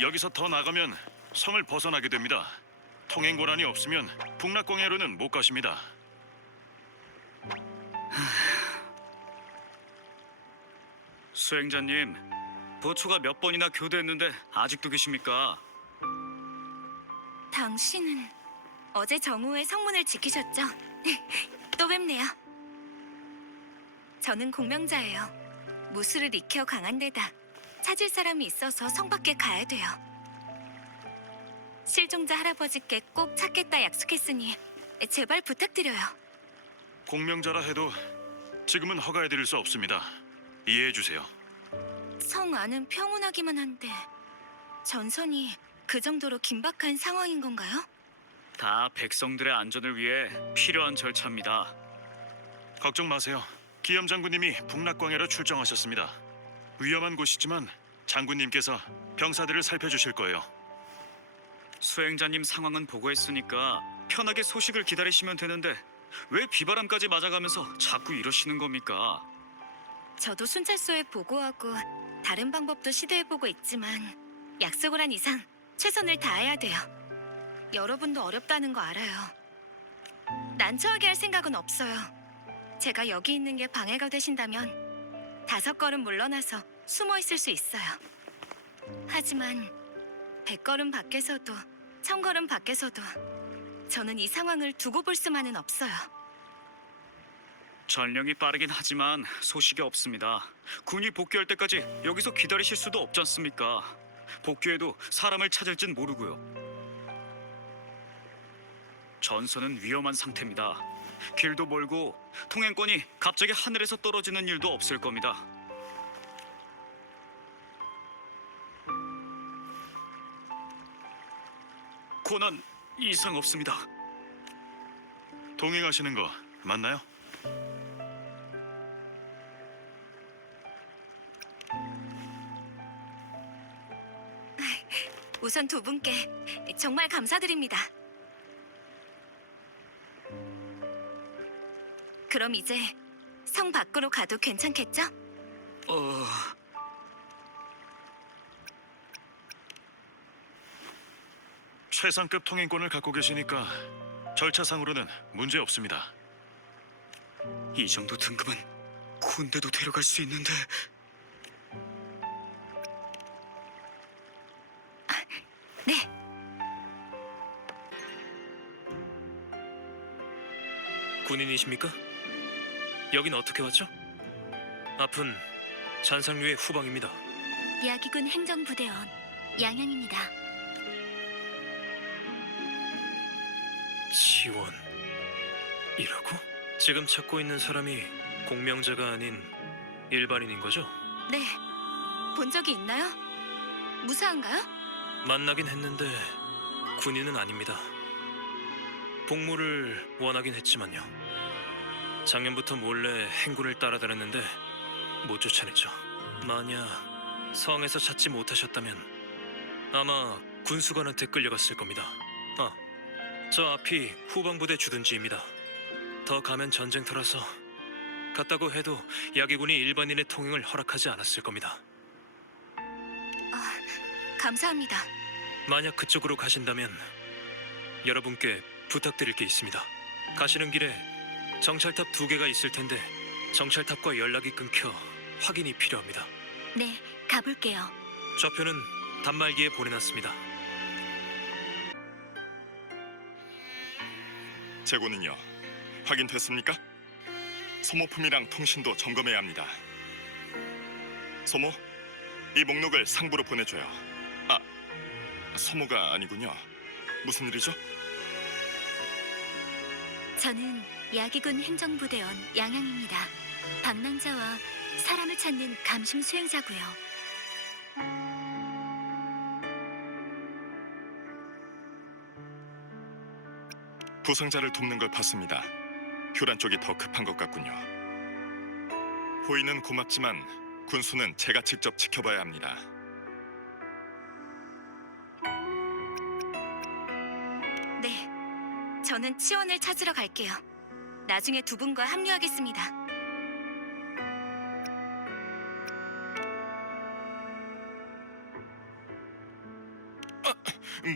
여기서 더 나가면 성을 벗어나게 됩니다. 통행고란이 없으면 북락광야로는 못 가십니다. 수행자님, 보초가 몇 번이나 교대했는데 아직도 계십니까? 당신은 어제 정오에 성문을 지키셨죠? 또 뵙네요. 저는 공명자예요. 무술을 익혀 강한 데다 찾을 사람이 있어서 성 밖에 가야 돼요. 실종자 할아버지께 꼭 찾겠다 약속했으니 제발 부탁드려요. 공명자라 해도 지금은 허가해드릴 수 없습니다. 이해해주세요. 성 안은 평온하기만 한데 전선이 그 정도로 긴박한 상황인 건가요? 다 백성들의 안전을 위해 필요한 절차입니다. 걱정 마세요. 기염 장군님이 북락광야로 출정하셨습니다. 위험한 곳이지만 장군님께서 병사들을 살펴주실 거예요. 수행자님 상황은 보고했으니까 편하게 소식을 기다리시면 되는데 왜 비바람까지 맞아가면서 자꾸 이러시는 겁니까? 저도 순찰소에 보고하고 다른 방법도 시도해보고 있지만 약속을 한 이상 최선을 다해야 돼요. 여러분도 어렵다는 거 알아요. 난처하게 할 생각은 없어요. 제가 여기 있는 게 방해가 되신다면 5걸음 물러나서 숨어 있을 수 있어요. 하지만 100걸음 밖에서도 1000걸음 밖에서도 저는 이 상황을 두고 볼 수만은 없어요. 전령이 빠르긴 하지만 소식이 없습니다. 군이 복귀할 때까지 여기서 기다리실 수도 없지 않습니까? 복귀해도 사람을 찾을진 모르고요. 전선은 위험한 상태입니다. 길도 멀고 통행권이 갑자기 하늘에서 떨어지는 일도 없을 겁니다. 고난 이상 없습니다. 동행하시는 거 맞나요? 우선 두 분께 정말 감사드립니다. 그럼 이제 성 밖으로 가도 괜찮겠죠? 최상급 통행권을 갖고 계시니까 절차상으로는 문제 없습니다. 이 정도 등급은 군대도 데려갈 수 있는데. 네, 군인이십니까? 여긴 어떻게 왔죠? 앞은 잔상류의 후방입니다. 야기군 행정부대원 양양입니다. 지원이라고? 지금 찾고 있는 사람이 공명자가 아닌 일반인인 거죠? 네, 본 적이 있나요? 무사한가요? 만나긴 했는데 군인은 아닙니다. 복무를 원하긴 했지만요. 작년부터 몰래 행군을 따라다녔는데 못 쫓아냈죠. 만약 성에서 찾지 못하셨다면 아마 군수관한테 끌려갔을 겁니다. 저 앞이 후방부대 주둔지입니다. 더 가면 전쟁터라서 갔다고 해도 야기군이 일반인의 통행을 허락하지 않았을 겁니다. 감사합니다. 만약 그쪽으로 가신다면 여러분께 부탁드릴 게 있습니다. 가시는 길에 정찰탑 2개가 있을 텐데 정찰탑과 연락이 끊겨 확인이 필요합니다. 네, 가볼게요. 좌표는 단말기에 보내놨습니다. 재고는요? 확인됐습니까? 소모품이랑 통신도 점검해야 합니다. 소모, 이 목록을 상부로 보내줘요. 소모가 아니군요. 무슨 일이죠? 저는 야기군 행정부대원 양양입니다. 방랑자와 사람을 찾는 감심 수행자고요. 부상자를 돕는 걸 봤습니다. 교란 쪽이 더 급한 것 같군요. 호의는 고맙지만 군수는 제가 직접 지켜봐야 합니다. 네, 저는 치원을 찾으러 갈게요. 나중에 두 분과 합류하겠습니다.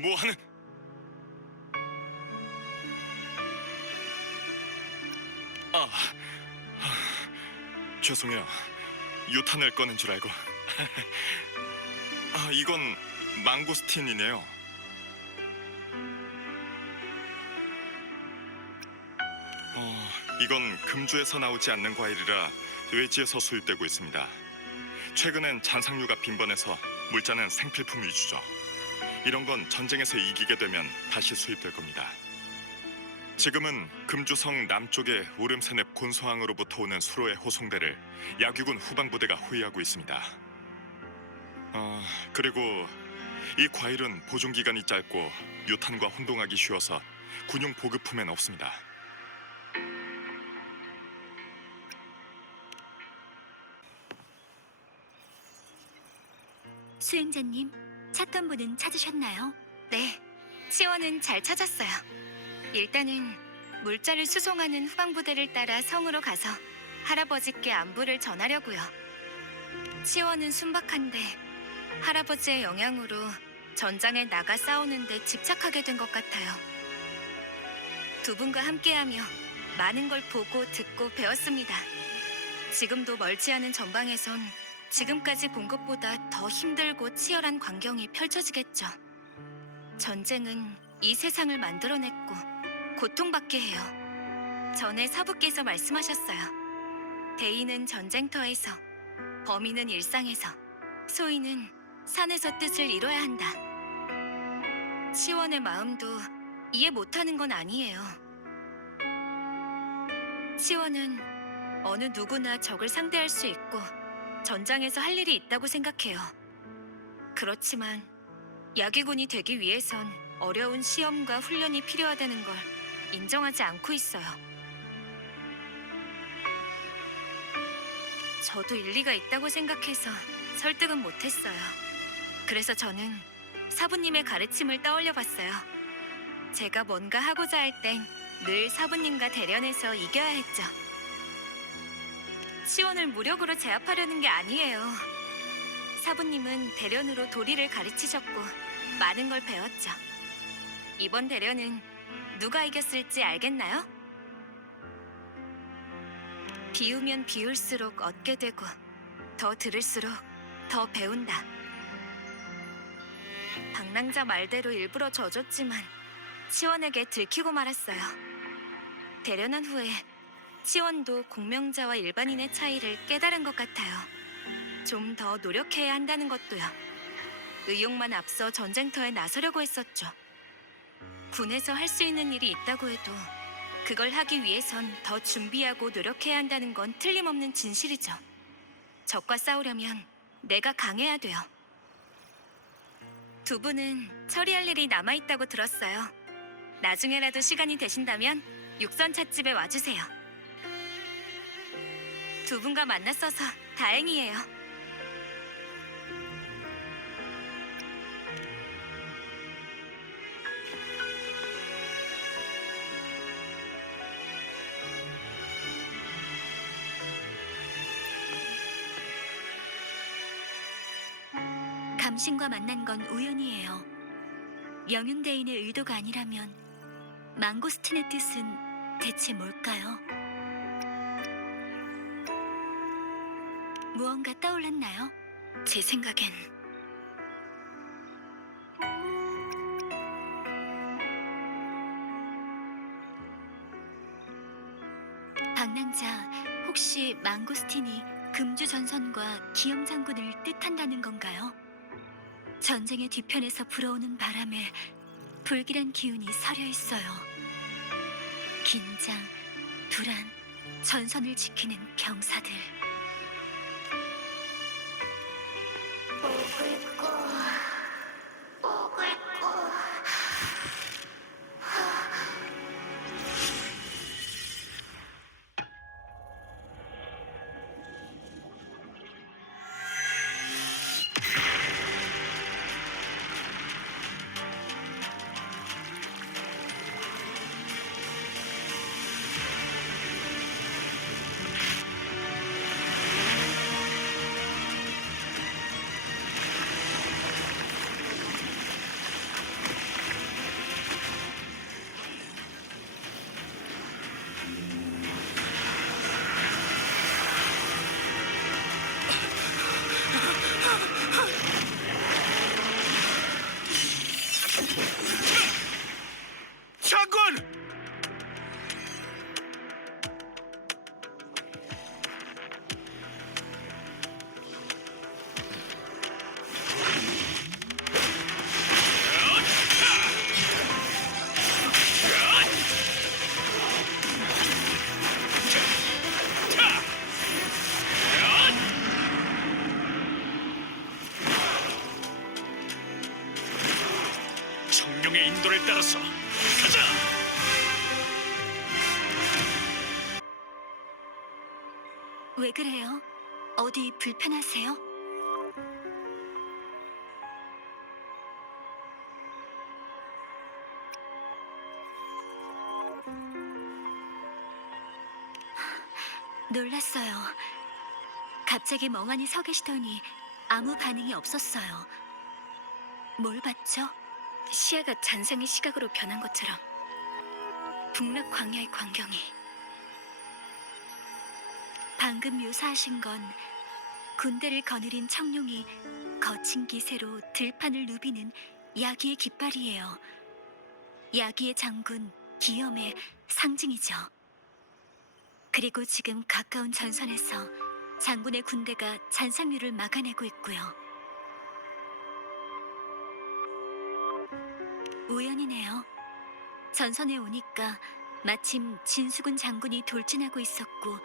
뭐하는? 죄송해요. 유탄을 꺼낸 줄 알고. 이건 망고스틴이네요. 이건 금주에서 나오지 않는 과일이라 외지에서 수입되고 있습니다. 최근엔 잔상류가 빈번해서 물자는 생필품 위주죠. 이런 건 전쟁에서 이기게 되면 다시 수입될 겁니다. 지금은 금주성 남쪽의 우름세넵 곤소항으로부터 오는 수로의 호송대를 야귀군 후방부대가 호위하고 있습니다. 그리고 이 과일은 보존기간이 짧고 유탄과 혼동하기 쉬워서 군용 보급품엔 없습니다. 수행자님, 찾던 분은 찾으셨나요? 네, 치원은 잘 찾았어요. 일단은 물자를 수송하는 후방부대를 따라 성으로 가서 할아버지께 안부를 전하려고요. 치원은 순박한데 할아버지의 영향으로 전장에 나가 싸우는데 집착하게 된 것 같아요. 두 분과 함께하며 많은 걸 보고 듣고 배웠습니다. 지금도 멀지 않은 전방에선 지금까지 본 것보다 더 힘들고 치열한 광경이 펼쳐지겠죠. 전쟁은 이 세상을 만들어냈고 고통받게 해요. 전에 사부께서 말씀하셨어요. 대의는 전쟁터에서, 범인은 일상에서, 소인은 산에서 뜻을 이뤄야 한다. 치원의 마음도 이해 못하는 건 아니에요. 치원은 어느 누구나 적을 상대할 수 있고 전장에서 할 일이 있다고 생각해요. 그렇지만 야귀군이 되기 위해선 어려운 시험과 훈련이 필요하다는 걸 인정하지 않고 있어요. 저도 일리가 있다고 생각해서 설득은 못했어요. 그래서 저는 사부님의 가르침을 떠올려 봤어요. 제가 뭔가 하고자 할 땐 늘 사부님과 대련해서 이겨야 했죠. 치원을 무력으로 제압하려는 게 아니에요. 사부님은 대련으로 도리를 가르치셨고 많은 걸 배웠죠. 이번 대련은 누가 이겼을지 알겠나요? 비우면 비울수록 얻게 되고 더 들을수록 더 배운다. 방랑자 말대로 일부러 져줬지만 치원에게 들키고 말았어요. 대련한 후에 치원도 공명자와 일반인의 차이를 깨달은 것 같아요. 좀 더 노력해야 한다는 것도요. 의욕만 앞서 전쟁터에 나서려고 했었죠. 군에서 할 수 있는 일이 있다고 해도 그걸 하기 위해선 더 준비하고 노력해야 한다는 건 틀림없는 진실이죠. 적과 싸우려면 내가 강해야 돼요. 두 분은 처리할 일이 남아있다고 들었어요. 나중에라도 시간이 되신다면 육선 찻집에 와주세요. 두 분과 만났어서 다행이에요. 감신과 만난 건 우연이에요. 영윤대인의 의도가 아니라면 망고스틴의 뜻은 대체 뭘까요? 무언가 떠올랐나요? 제 생각엔 방랑자, 혹시 망고스틴이 금주 전선과 기영 장군을 뜻한다는 건가요? 전쟁의 뒤편에서 불어오는 바람에 불길한 기운이 서려 있어요. 긴장, 불안, 전선을 지키는 병사들. 청룡의 인도를 따라서 가자. 왜 그래요? 어디 불편하세요? 놀랐어요. 갑자기 멍하니 서 계시더니 아무 반응이 없었어요. 뭘 봤죠? 시야가 잔상의 시각으로 변한 것처럼. 북락 광야의 광경이. 방금 묘사하신 건 군대를 거느린 청룡이 거친 기세로 들판을 누비는 야기의 깃발이에요. 야기의 장군 기염의 상징이죠. 그리고 지금 가까운 전선에서 장군의 군대가 잔상류를 막아내고 있고요. 우연이네요. 전선에 오니까 마침 진수군 장군이 돌진하고 있었고,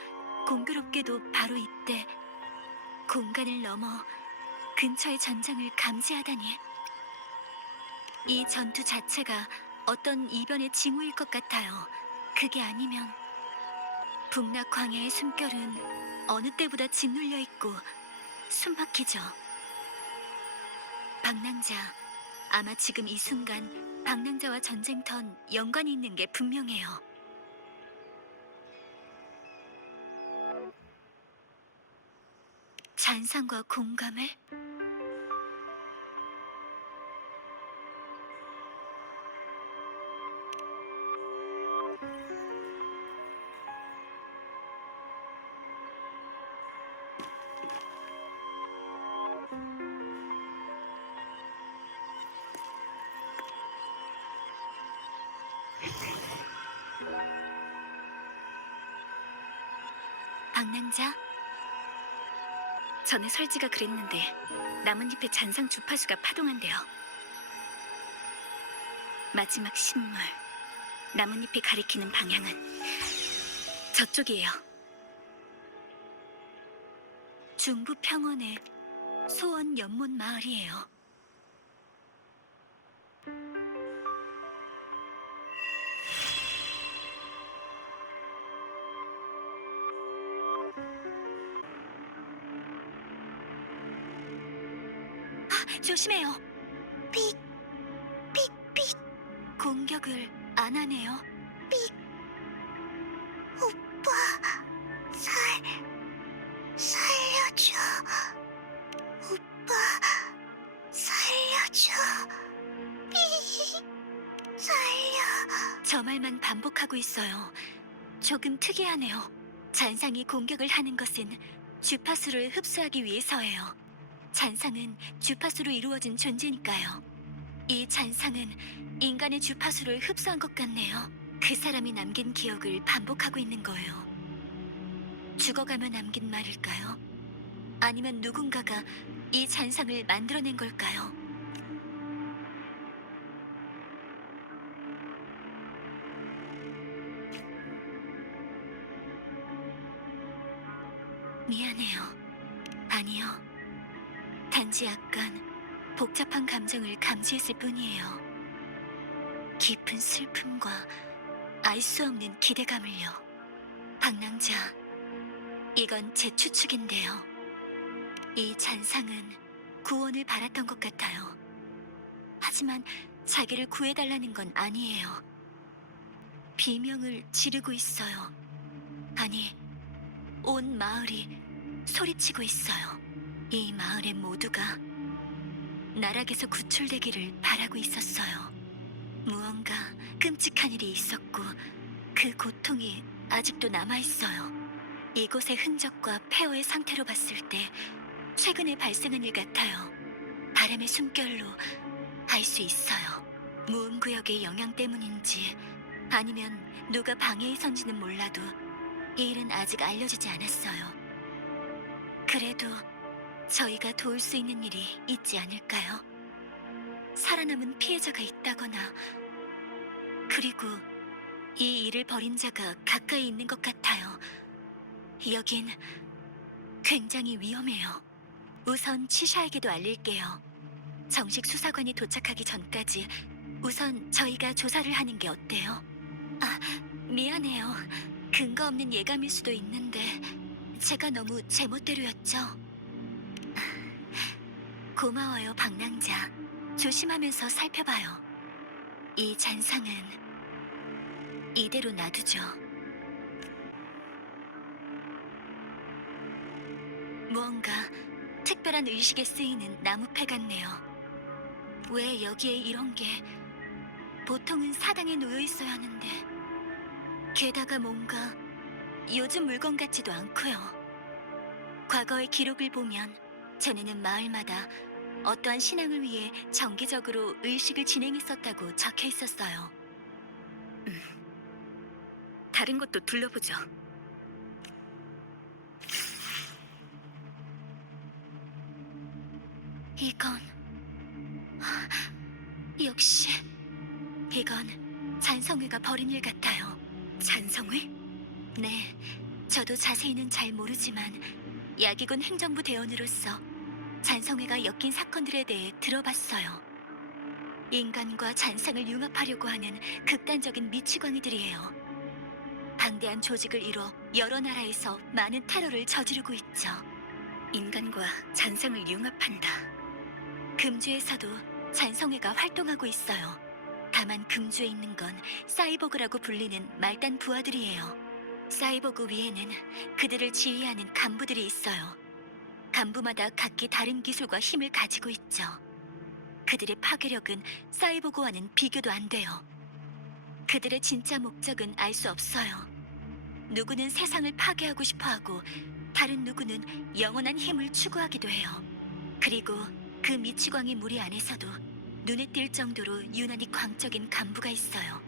공교롭게도 바로 이때 공간을 넘어 근처의 전장을 감지하다니. 이 전투 자체가 어떤 이변의 징후일 것 같아요. 그게 아니면 북락 광야의 숨결은 어느 때보다 짓눌려 있고 숨막히죠. 방랑자, 아마 지금 이 순간 방랑자와 전쟁턴 연관이 있는 게 분명해요. 잔상과 공감을? 방랑자? 전에 설지가 그랬는데 나뭇잎에 잔상 주파수가 파동한대요. 마지막 신물, 나뭇잎이 가리키는 방향은 저쪽이에요. 중부 평원의 소원 연못 마을이에요. 조심해요. 삑, 삑, 삑. 공격을 안 하네요. 삑. 오빠, 살려줘. 오빠, 살려줘. 삑, 살려. 저 말만 반복하고 있어요. 조금 특이하네요. 잔상이 공격을 하는 것은 주파수를 흡수하기 위해서예요. 잔상은 주파수로 이루어진 존재니까요. 이 잔상은 인간의 주파수를 흡수한 것 같네요. 그 사람이 남긴 기억을 반복하고 있는 거예요. 죽어가며 남긴 말일까요? 아니면 누군가가 이 잔상을 만들어낸 걸까요? 미안해요. 아니요. 단지 약간 복잡한 감정을 감지했을 뿐이에요. 깊은 슬픔과 알 수 없는 기대감을요. 방랑자, 이건 제 추측인데요. 이 잔상은 구원을 바랐던 것 같아요. 하지만 자기를 구해달라는 건 아니에요. 비명을 지르고 있어요. 아니, 온 마을이 소리치고 있어요. 이 마을의 모두가 나락에서 구출되기를 바라고 있었어요. 무언가 끔찍한 일이 있었고 그 고통이 아직도 남아있어요. 이곳의 흔적과 폐허의 상태로 봤을 때 최근에 발생한 일 같아요. 바람의 숨결로 알 수 있어요. 무음구역의 영향 때문인지 아니면 누가 방해해선지는 몰라도 이 일은 아직 알려지지 않았어요. 그래도 저희가 도울 수 있는 일이 있지 않을까요? 살아남은 피해자가 있다거나, 그리고 이 일을 벌인 자가 가까이 있는 것 같아요. 여긴 굉장히 위험해요. 우선 치샤에게도 알릴게요. 정식 수사관이 도착하기 전까지 우선 저희가 조사를 하는 게 어때요? 아, 미안해요. 근거 없는 예감일 수도 있는데 제가 너무 제멋대로였죠. 고마워요, 방랑자. 조심하면서 살펴봐요. 이 잔상은 이대로 놔두죠. 무언가 특별한 의식에 쓰이는 나무패 같네요. 왜 여기에 이런 게... 보통은 사당에 놓여 있어야 하는데... 게다가 뭔가 요즘 물건 같지도 않고요. 과거의 기록을 보면 전에는 마을마다 어떠한 신앙을 위해 정기적으로 의식을 진행했었다고 적혀 있었어요. 다른 것도 둘러보죠. 이건... 역시... 이건 잔성회가 벌인 일 같아요. 잔성회? 네, 저도 자세히는 잘 모르지만 야기군 행정부 대원으로서 잔성회가 엮인 사건들에 대해 들어봤어요. 인간과 잔상을 융합하려고 하는 극단적인 미치광이들이에요. 방대한 조직을 이뤄 여러 나라에서 많은 테러를 저지르고 있죠. 인간과 잔상을 융합한다. 금주에서도 잔성회가 활동하고 있어요. 다만 금주에 있는 건 사이보그라고 불리는 말단 부하들이에요. 사이보그 위에는 그들을 지휘하는 간부들이 있어요. 간부마다 각기 다른 기술과 힘을 가지고 있죠. 그들의 파괴력은 사이보그와는 비교도 안 돼요. 그들의 진짜 목적은 알 수 없어요. 누구는 세상을 파괴하고 싶어하고 다른 누구는 영원한 힘을 추구하기도 해요. 그리고 그 미치광이 무리 안에서도 눈에 띌 정도로 유난히 광적인 간부가 있어요.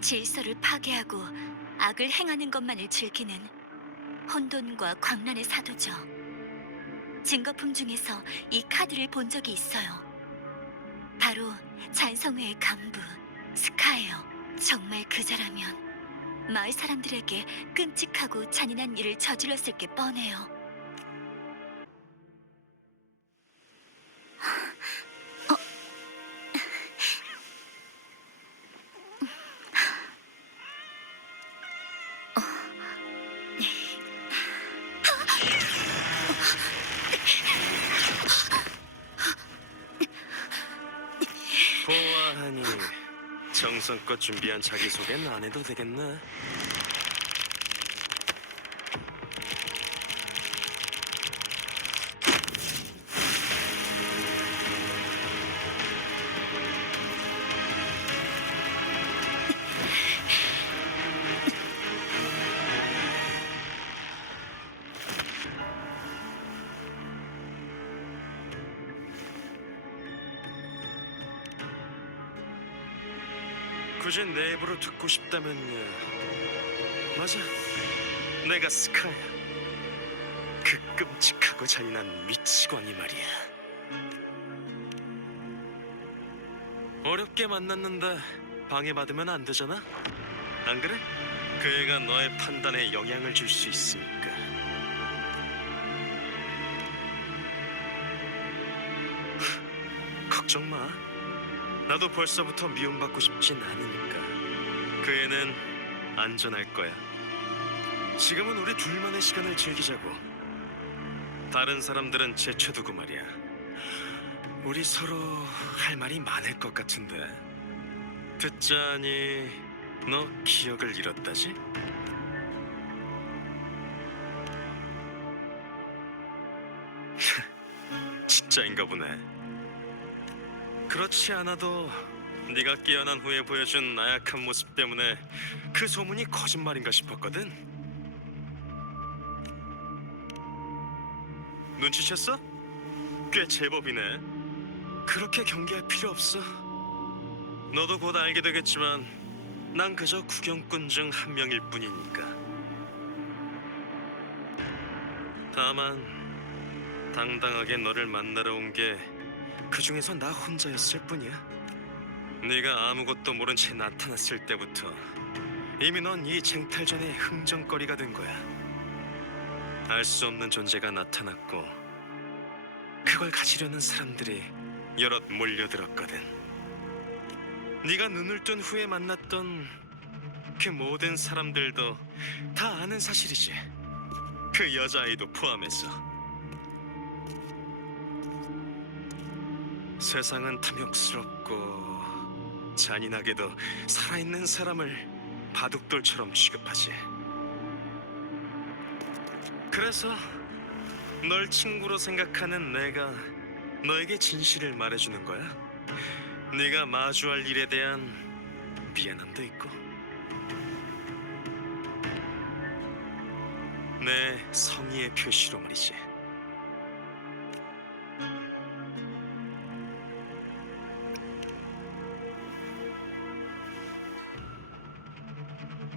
질서를 파괴하고 악을 행하는 것만을 즐기는 혼돈과 광란의 사도죠. 증거품 중에서 이 카드를 본 적이 있어요. 바로 잔성회의 간부 스카예요. 정말 그자라면 마을 사람들에게 끔찍하고 잔인한 일을 저질렀을 게 뻔해요. 보아하니 정성껏 준비한 자기소개는 안 해도 되겠나? 굳이 내 입으로 듣고 싶다면요. 맞아, 내가 스카야. 그 끔찍하고 잔인한 미치광이 말이야. 어렵게 만났는데 방해받으면 안 되잖아? 안 그래? 그 애가 너의 판단에 영향을 줄 수 있으니까. 걱정 마. 나도 벌써부터 미움받고 싶진 않으니까. 그 애는 안전할 거야. 지금은 우리 둘만의 시간을 즐기자고. 다른 사람들은 제쳐두고 말이야. 우리 서로 할 말이 많을 것 같은데. 듣자니 너 기억을 잃었다지? 진짜인가 보네. 그렇지 않아도 네가 깨어난 후에 보여준 나약한 모습 때문에 그 소문이 거짓말인가 싶었거든. 눈치챘어? 꽤 제법이네. 그렇게 경계할 필요 없어. 너도 곧 알게 되겠지만 난 그저 구경꾼 중 한 명일 뿐이니까. 다만 당당하게 너를 만나러 온 게 그 중에서 나 혼자였을 뿐이야. 네가 아무것도 모른 채 나타났을 때부터 이미 넌 이 쟁탈전의 흥정거리가 된 거야. 알 수 없는 존재가 나타났고 그걸 가지려는 사람들이 여럿 몰려들었거든. 네가 눈을 뜬 후에 만났던 그 모든 사람들도 다 아는 사실이지. 그 여자아이도 포함해서. 세상은 탐욕스럽고 잔인하게도 살아있는 사람을 바둑돌처럼 취급하지. 그래서 널 친구로 생각하는 내가 너에게 진실을 말해주는 거야. 네가 마주할 일에 대한 미안함도 있고 내 성의의 표시로 말이지.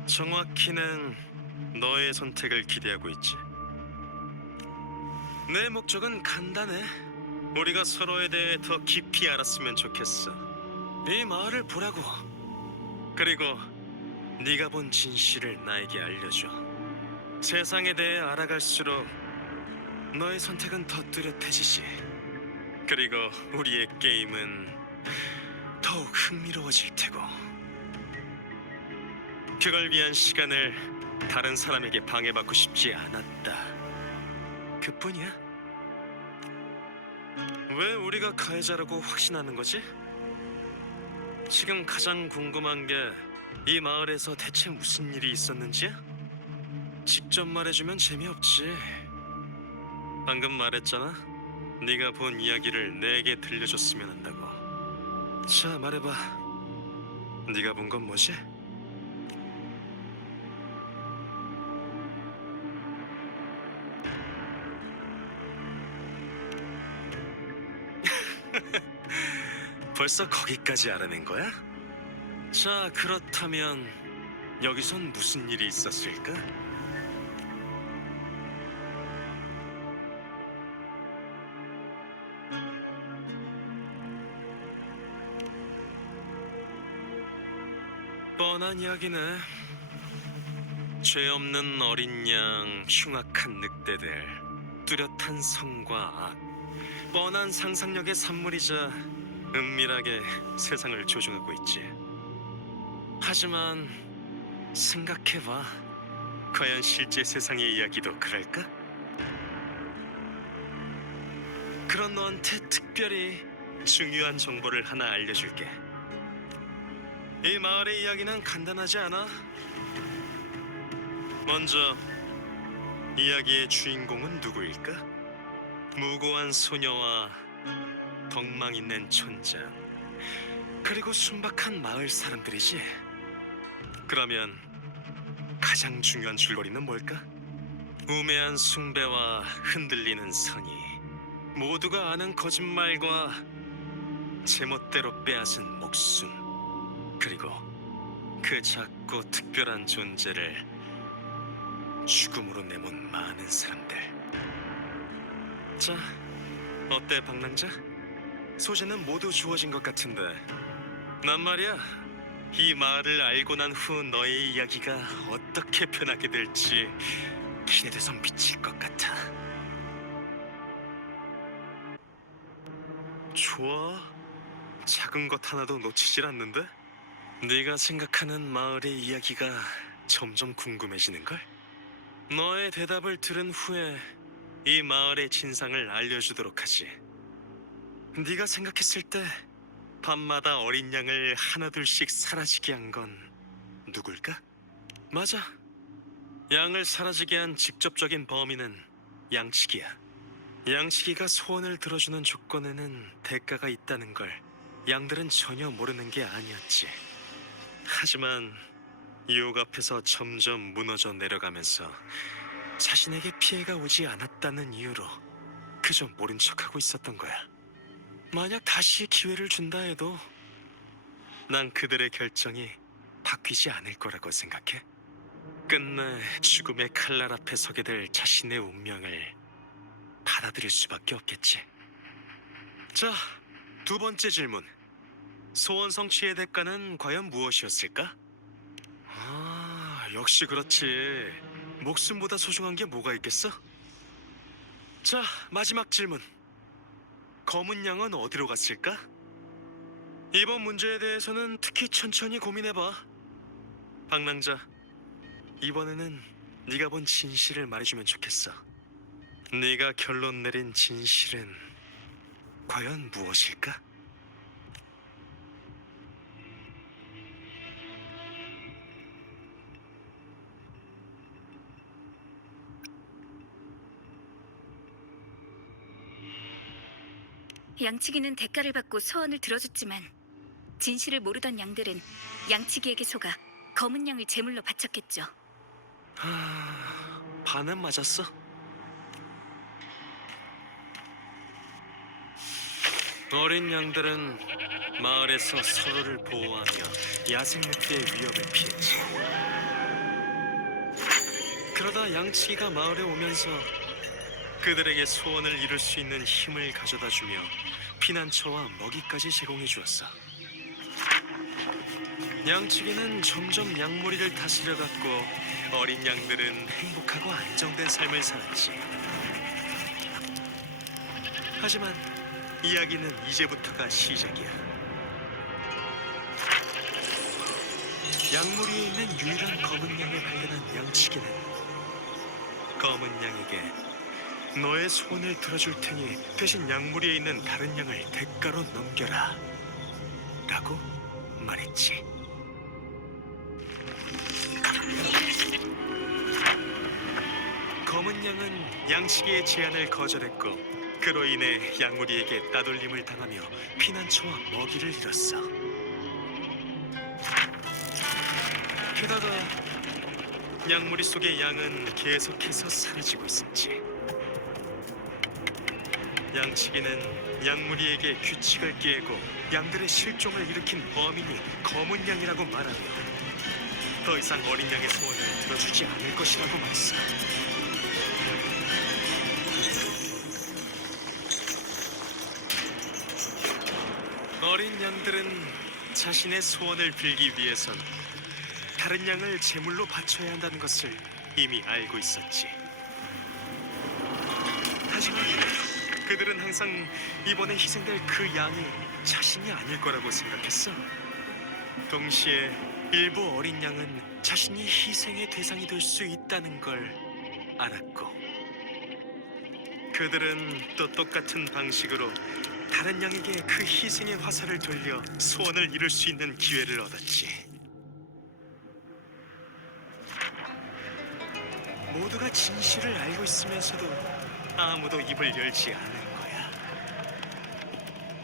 정확히는 너의 선택을 기대하고 있지. 내 목적은 간단해. 우리가 서로에 대해 더 깊이 알았으면 좋겠어. 이 마을을 보라고. 그리고 네가 본 진실을 나에게 알려줘. 세상에 대해 알아갈수록 너의 선택은 더 뚜렷해지지. 그리고 우리의 게임은 더욱 흥미로워질 테고. 그걸 위한 시간을 다른 사람에게 방해받고 싶지 않았다. 그뿐이야. 왜 우리가 가해자라고 확신하는 거지? 지금 가장 궁금한 게 이 마을에서 대체 무슨 일이 있었는지야? 직접 말해주면 재미없지. 방금 말했잖아. 네가 본 이야기를 내게 들려줬으면 한다고. 자, 말해봐. 네가 본 건 뭐지? 벌써 거기까지 알아낸 거야? 자, 그렇다면 여기선 무슨 일이 있었을까? 뻔한 이야기네. 죄 없는 어린 양, 흉악한 늑대들, 뚜렷한 성과 악, 뻔한 상상력의 산물이자 은밀하게 세상을 조종하고 있지. 하지만 생각해봐. 과연 실제 세상의 이야기도 그럴까? 그런 너한테 특별히 중요한 정보를 하나 알려줄게. 이 마을의 이야기는 간단하지 않아. 먼저 이야기의 주인공은 누구일까? 무고한 소녀와 덕망 있는 촌장, 그리고 순박한 마을 사람들이지. 그러면 가장 중요한 줄거리는 뭘까? 우매한 숭배와 흔들리는 선의, 모두가 아는 거짓말과 제멋대로 빼앗은 목숨, 그리고 그 작고 특별한 존재를 죽음으로 내몬 많은 사람들. 자, 어때 방랑자? 소재는 모두 주어진 것 같은데 난 말이야, 이 마을을 알고 난 후 너의 이야기가 어떻게 변하게 될지 기대돼서 미칠 것 같아. 좋아, 작은 것 하나도 놓치질 않는데? 네가 생각하는 마을의 이야기가 점점 궁금해지는걸? 너의 대답을 들은 후에 이 마을의 진상을 알려주도록 하지. 네가 생각했을 때 밤마다 어린 양을 하나둘씩 사라지게 한 건 누굴까? 맞아. 양을 사라지게 한 직접적인 범인은 양치기야. 양치기가 소원을 들어주는 조건에는 대가가 있다는 걸 양들은 전혀 모르는 게 아니었지. 하지만 유혹 앞에서 점점 무너져 내려가면서 자신에게 피해가 오지 않았다는 이유로 그저 모른 척하고 있었던 거야. 만약 다시 기회를 준다 해도 난 그들의 결정이 바뀌지 않을 거라고 생각해. 끝내 죽음의 칼날 앞에 서게 될 자신의 운명을 받아들일 수밖에 없겠지. 자, 두 번째 질문. 소원 성취의 대가는 과연 무엇이었을까? 아, 역시 그렇지. 목숨보다 소중한 게 뭐가 있겠어? 자, 마지막 질문. 검은 양은 어디로 갔을까? 이번 문제에 대해서는 특히 천천히 고민해봐. 방랑자, 이번에는 네가 본 진실을 말해주면 좋겠어. 네가 결론 내린 진실은 과연 무엇일까? 양치기는 대가를 받고 소원을 들어줬지만 진실을 모르던 양들은 양치기에게 속아 검은 양을 제물로 바쳤겠죠. 반은 맞았어. 어린 양들은 마을에서 서로를 보호하며 야생육대의 위협을 피했지. 그러다 양치기가 마을에 오면서 그들에게 소원을 이룰 수 있는 힘을 가져다주며 피난처와 먹이까지 제공해 주었어. 양치기는 점점 양무리를 다스려갔고 어린 양들은 행복하고 안정된 삶을 살았지. 하지만 이야기는 이제부터가 시작이야. 양무리에 있는 유일한 검은 양을 발견한 양치기는 검은 양에게 너의 소원을 들어줄 테니 대신 양무리에 있는 다른 양을 대가로 넘겨라 라고 말했지. 검은 양은 양치기의 제안을 거절했고 그로 인해 양무리에게 따돌림을 당하며 피난처와 먹이를 잃었어. 게다가 양무리 속의 양은 계속해서 사라지고 있었지. 양치기는 양무리에게 규칙을 깨고 양들의 실종을 일으킨 범인이 검은 양이라고 말하며 더 이상 어린 양의 소원을 들어주지 않을 것이라고 말했어. 어린 양들은 자신의 소원을 빌기 위해선 다른 양을 제물로 바쳐야 한다는 것을 이미 알고 있었지. 하지만 그들은 항상 이번에 희생될 그 양이 자신이 아닐 거라고 생각했어. 동시에 일부 어린 양은 자신이 희생의 대상이 될 수 있다는 걸 알았고 그들은 또 똑같은 방식으로 다른 양에게 그 희생의 화살을 돌려 소원을 이룰 수 있는 기회를 얻었지. 모두가 진실을 알고 있으면서도 아무도 입을 열지 않은 거야.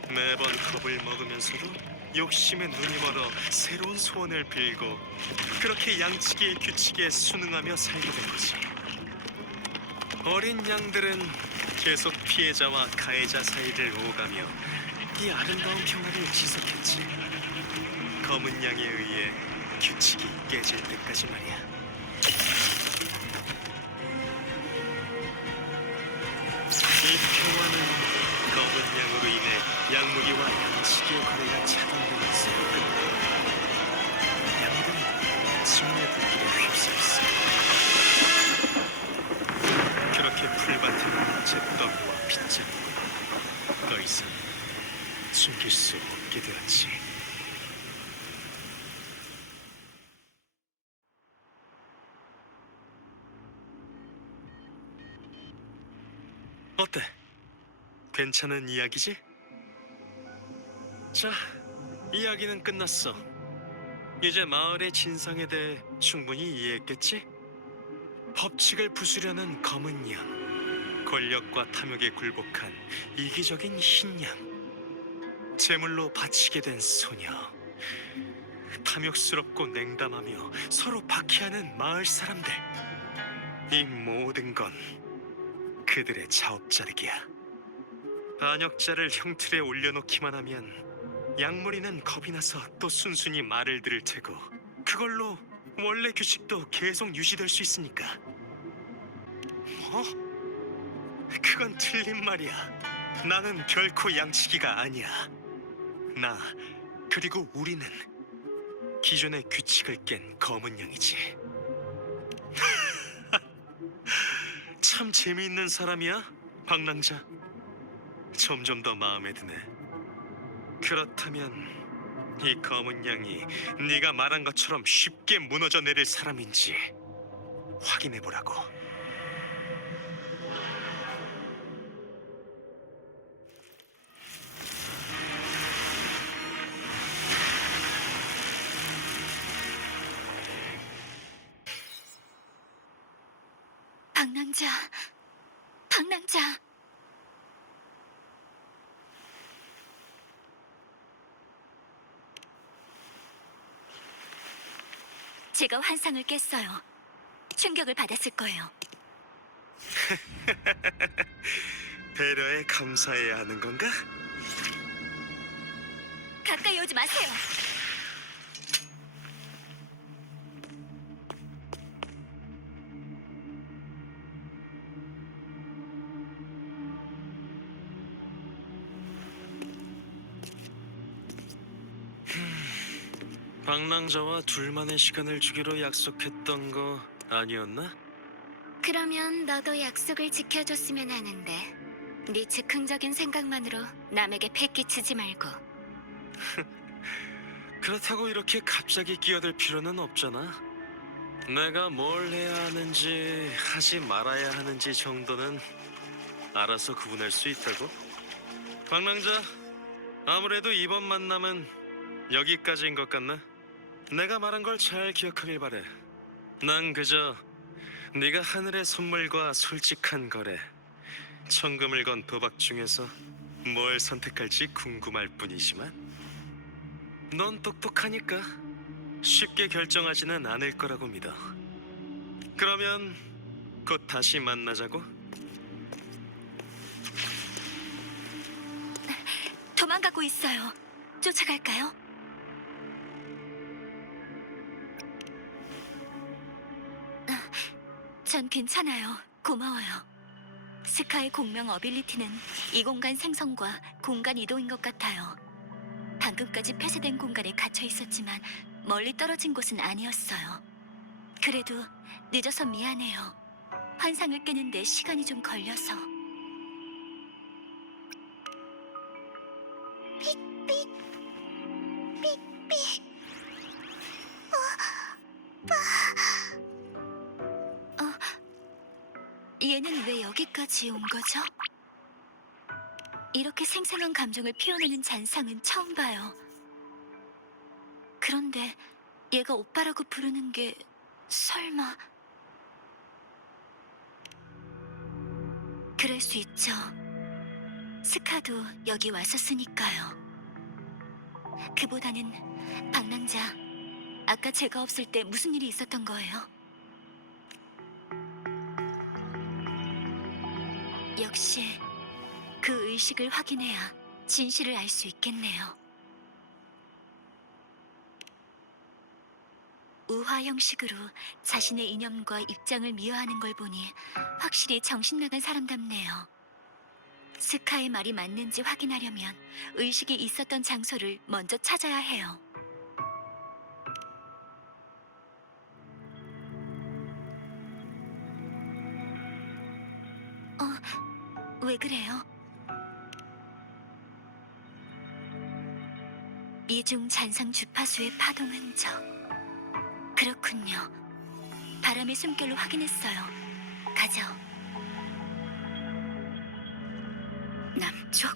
매번 겁을 먹으면서도 욕심에 눈이 멀어 새로운 소원을 빌고 그렇게 양치기의 규칙에 순응하며 살게 된 거지. 어린 양들은 계속 피해자와 가해자 사이를 오가며 이 아름다운 평화를 지속했지. 검은 양에 의해 규칙이 깨질 때까지 말이야. 이 평화는 검은 양으로 인해 양무리와 양치기의 거래가 차단되면서 끝나. 양들은 승리의 불길에 휩싸였어. 그렇게 풀밭에는 잿더미와 빗장이고 더 이상 숨길 수 없게 되었지. 어때? 괜찮은 이야기지? 자, 이야기는 끝났어. 이제 마을의 진상에 대해 충분히 이해했겠지? 법칙을 부수려는 검은 양, 권력과 탐욕에 굴복한 이기적인 흰 양, 제물로 바치게 된 소녀, 탐욕스럽고 냉담하며 서로 박해하는 마을 사람들. 이 모든 건 그들의 자업자득이야. 반역자를 형틀에 올려놓기만 하면 양무리는 겁이 나서 또 순순히 말을 들을 테고 그걸로 원래 규칙도 계속 유지될 수 있으니까. 뭐? 그건 틀린 말이야. 나는 결코 양치기가 아니야. 나 그리고 우리는 기존의 규칙을 깬 검은 양이지. 참 재미있는 사람이야, 방랑자. 점점 더 마음에 드네. 그렇다면 이 검은 양이 네가 말한 것처럼 쉽게 무너져 내릴 사람인지 확인해 보라고. 방랑자, 방랑자. 제가 환상을 깼어요. 충격을 받았을 거예요. 배려에 감사해야 하는 건가? 가까이 오지 마세요. 방랑자와 둘만의 시간을 주기로 약속했던 거 아니었나? 그러면 너도 약속을 지켜줬으면 하는데 네 즉흥적인 생각만으로 남에게 패기치지 말고. 그렇다고 이렇게 갑자기 끼어들 필요는 없잖아. 내가 뭘 해야 하는지 하지 말아야 하는지 정도는 알아서 구분할 수 있다고. 방랑자, 아무래도 이번 만남은 여기까지인 것 같나? 내가 말한 걸 잘 기억하길 바래. 난 그저 네가 하늘의 선물과 솔직한 거래, 천금을 건 도박 중에서 뭘 선택할지 궁금할 뿐이지만 넌 똑똑하니까 쉽게 결정하지는 않을 거라고 믿어. 그러면 곧 다시 만나자고. 도망가고 있어요. 쫓아갈까요? 전 괜찮아요. 고마워요. 스카의 공명 어빌리티는 이 공간 생성과 공간 이동인 것 같아요. 방금까지 폐쇄된 공간에 갇혀 있었지만 멀리 떨어진 곳은 아니었어요. 그래도 늦어서 미안해요. 환상을 깨는데 시간이 좀 걸려서. 얘는 왜 여기까지 온 거죠? 이렇게 생생한 감정을 표현하는 잔상은 처음 봐요. 그런데 얘가 오빠라고 부르는 게 설마... 그럴 수 있죠. 스카도 여기 왔었으니까요. 그보다는 방랑자, 아까 제가 없을 때 무슨 일이 있었던 거예요? 역시 그 의식을 확인해야 진실을 알 수 있겠네요. 우화 형식으로 자신의 이념과 입장을 미화하는 걸 보니 확실히 정신 나간 사람답네요. 스카의 말이 맞는지 확인하려면 의식이 있었던 장소를 먼저 찾아야 해요. 왜 그래요? 이중 잔상 주파수의 파동 흔적. 그렇군요. 바람의 숨결로 확인했어요. 가죠. 남쪽?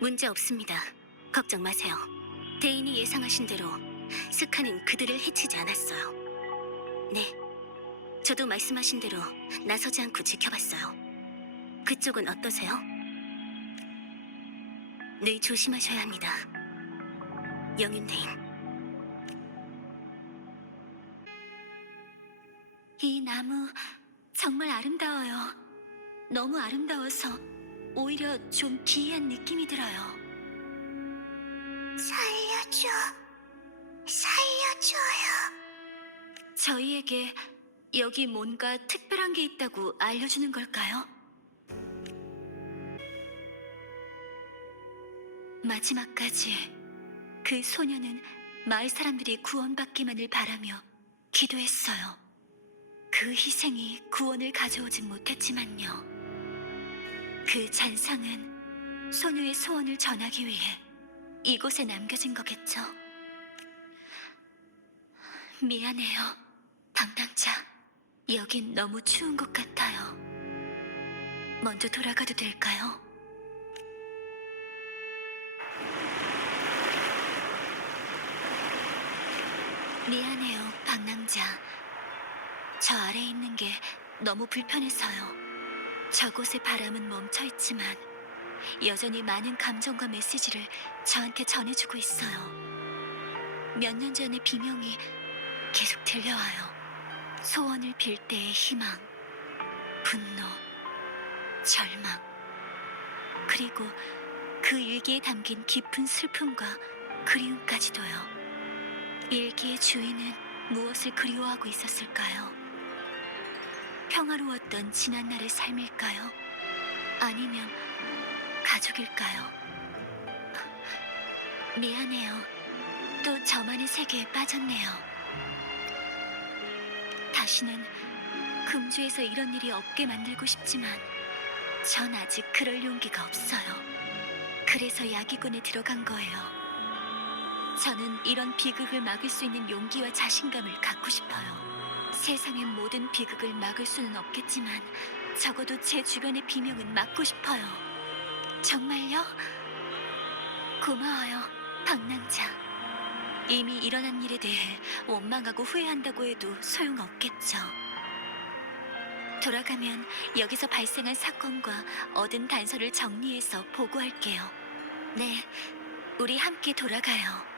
문제 없습니다. 걱정 마세요. 대인이 예상하신 대로 스카는 그들을 해치지 않았어요. 네, 저도 말씀하신 대로 나서지 않고 지켜봤어요. 그쪽은 어떠세요? 늘 조심하셔야 합니다. 영윤대인. 이 나무 정말 아름다워요. 너무 아름다워서 오히려 좀 기이한 느낌이 들어요. 살려줘. 살려줘요. 저희에게 여기 뭔가 특별한 게 있다고 알려주는 걸까요? 마지막까지 그 소녀는 마을 사람들이 구원받기만을 바라며 기도했어요. 그 희생이 구원을 가져오진 못했지만요. 그 잔상은 소녀의 소원을 전하기 위해 이곳에 남겨진 거겠죠. 미안해요, 방랑자. 여긴 너무 추운 것 같아요. 먼저 돌아가도 될까요? 미안해요, 방랑자. 저 아래에 있는 게 너무 불편해서요. 저곳의 바람은 멈춰있지만 여전히 많은 감정과 메시지를 저한테 전해주고 있어요. 몇 년 전의 비명이 계속 들려와요. 소원을 빌 때의 희망, 분노, 절망, 그리고 그 일기에 담긴 깊은 슬픔과 그리움까지도요. 일기의 주인은 무엇을 그리워하고 있었을까요? 평화로웠던 지난날의 삶일까요? 아니면 가족일까요? 미안해요. 또 저만의 세계에 빠졌네요. 다시는 금주에서 이런 일이 없게 만들고 싶지만 전 아직 그럴 용기가 없어요. 그래서 야기군에 들어간 거예요. 저는 이런 비극을 막을 수 있는 용기와 자신감을 갖고 싶어요. 세상의 모든 비극을 막을 수는 없겠지만 적어도 제 주변의 비명은 막고 싶어요. 정말요? 고마워요, 방랑자. 이미 일어난 일에 대해 원망하고 후회한다고 해도 소용없겠죠. 돌아가면 여기서 발생한 사건과 얻은 단서를 정리해서 보고할게요. 네, 우리 함께 돌아가요.